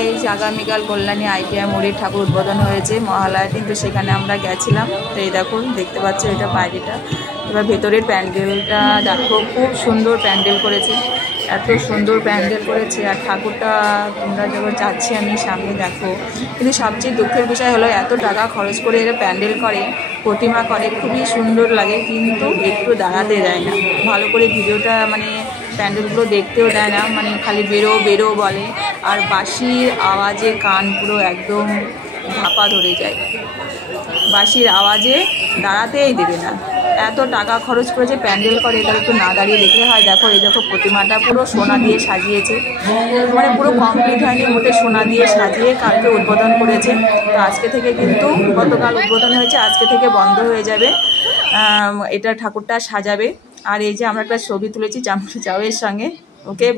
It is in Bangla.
গাইস, আগামীকাল কল্যাণী আইটিআই মোড়ে ঠাকুর উদ্বোধন হয়েছে মহালয়ার দিন। তো সেখানে আমরা গেছিলাম। তো এই দেখুন, দেখতে পাচ্ছ এটা বাইরেটা। এবার ভেতরের প্যান্ডেলটা দেখো, খুব সুন্দর প্যান্ডেল করেছে, এত সুন্দর প্যান্ডেল করেছে। আর ঠাকুরটা তোমরা যখন যাচ্ছি আমি সামনে দেখো। কিন্তু সবচেয়ে দুঃখের বিষয় হলো এত টাকা খরচ করে এরা প্যান্ডেল করে, প্রতিমা করে, খুবই সুন্দর লাগে, কিন্তু একটু দাঁড়াতে দেয় না, ভালো করে ভিডিওটা মানে প্যান্ডেলগুলো দেখতেও দেয় না, মানে খালি বেরো বেরো বলে। আর বাঁশির আওয়াজে কান পুরো একদম ধাপা ধরে যায়, বাঁশির আওয়াজে দাঁড়াতেই দেবে না। এত টাকা খরচ করেছে প্যান্ডেল করে, এটা একটু না দাঁড়িয়ে দেখলে হয়। দেখো এই দেখো, প্রতিমাটা পুরো সোনা দিয়ে সাজিয়েছে, মানে পুরো কমপ্লিট হয়নি, মোটে সোনা দিয়ে সাজিয়ে কালকে উদ্বোধন করেছে। তো আজকে থেকে কিন্তু, গতকাল উদ্বোধন হয়েছে, আজকে থেকে বন্ধ হয়ে যাবে, এটা ঠাকুরটা সাজাবে। আর এই যে আমরা একটা ছবি তুলেছি জামাইয়ের সঙ্গে, ওকে।